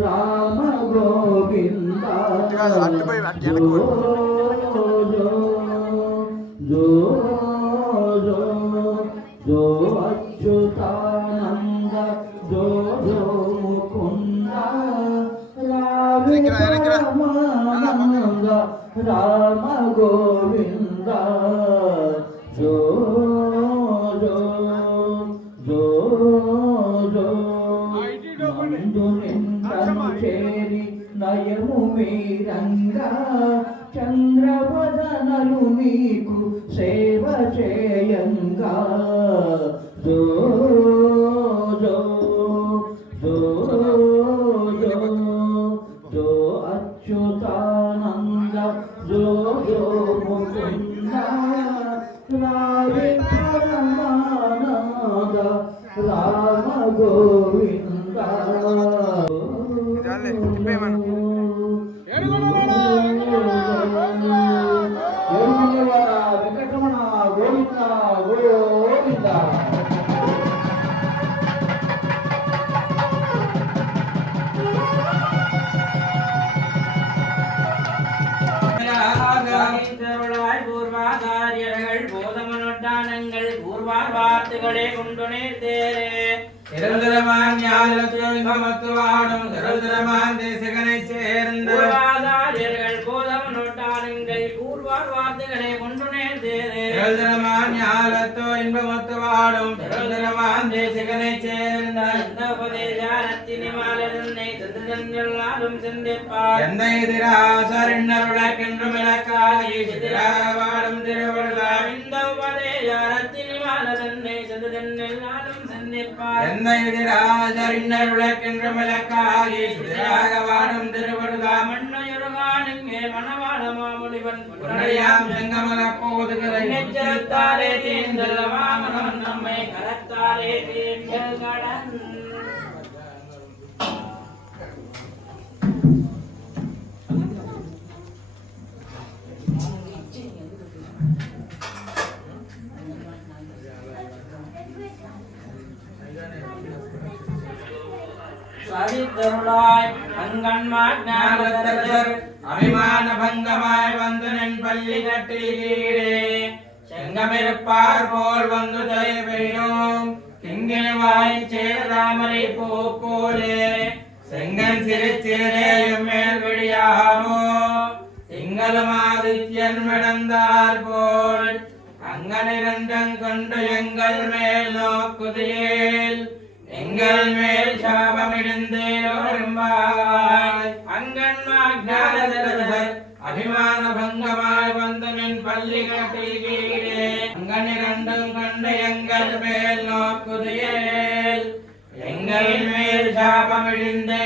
రామ గోవింద జో జో జో జో అచ్యుతానంద జో జో ముకుంద రామానంద రామ గోవింద జో జో జో జో చేరి నయము మీరంగా చంద్రవదనలు మీకు సేవ చేయంగా జో జో జో జో జో అచ్యుతానంద జో జో ముకుంద రావే పరమానంద రామ గోవింద వెంకటరమణ గోవింద గోవింద பூர்வாதாரியர்கள் போதமனொட்டானங்கள் பூர்வார் வார்த்தைகளே கொண்டு நேர்த்தேரே நிரந்தரமான் ஞானத்துவமத்துவாடும் நிரந்தரமான் தேசகனை சேர்ந்த பூர்வாதாரியர்கள் போதமனொட்டானங்கள் பூர்வார் வார்த்தைகளே கொண்டு நேர்த்தேரே நிரந்தரமான் ஞானத்துவ இன்பமத்துவாடும் நிரந்தரமான் தேசகனை சேர்ந்த இந்த உபதேசாரத்தினி மாலதன்னை தந்ததன்யல்லாலும் சிந்திப்பார் எந்த எதிராசரின்னருளக்கென்றும் இலக்காகி சிதிராவாடும் திருவள்ளாம் இந்த உபதேசாரத்தினி மாலதன்னை தந்ததன்யல்லாலும் சிந்திப்பார் எந்த எதிராசரின்னருளக்கென்றும் இலக்காகி சிதிராவாடும் திருவள்ளாம் மண்ணுயருகானுங்கே மணவாள மாமுனிவன் புனடியாம் செங்கமல போதுகளை நெச்சரத்தாலே தீந்தல்லவாமனவன் நம்மை கரத்தாலே தீர்ந்தல் கடன் சாதித்தருளாய் அங்கன்மா ஞானதரசர் அபிமான பங்கமாய் வந்து நின் பள்ளி கட்டில் கீழே செங்கமிருப்பார் போல் வந்து தயை பெய்யும் கிங்கினிவாய் சேரதாமரை பூ போலே செங்கன் சிறு சிறையும் மேல் விடியாமோ திங்களுமாதித்யன் மிடந்தார் போல் அங்கனிரண்டம் கொண்டு எங்கள் மேல் நோக்குதியேல் எங்கள் மேல் சாபமிடுந்தேரோரும்பாய் அங்கன்மா ஞானதரசர் அபிமான பங்கமாய் வந்து நின் பள்ளி கட்டில் கீழே அங்கனிரண்டும் கொண்டு எங்கள் மேல் நோக்குதியேல் எங்கள் மேல் சாபமிடுந்தே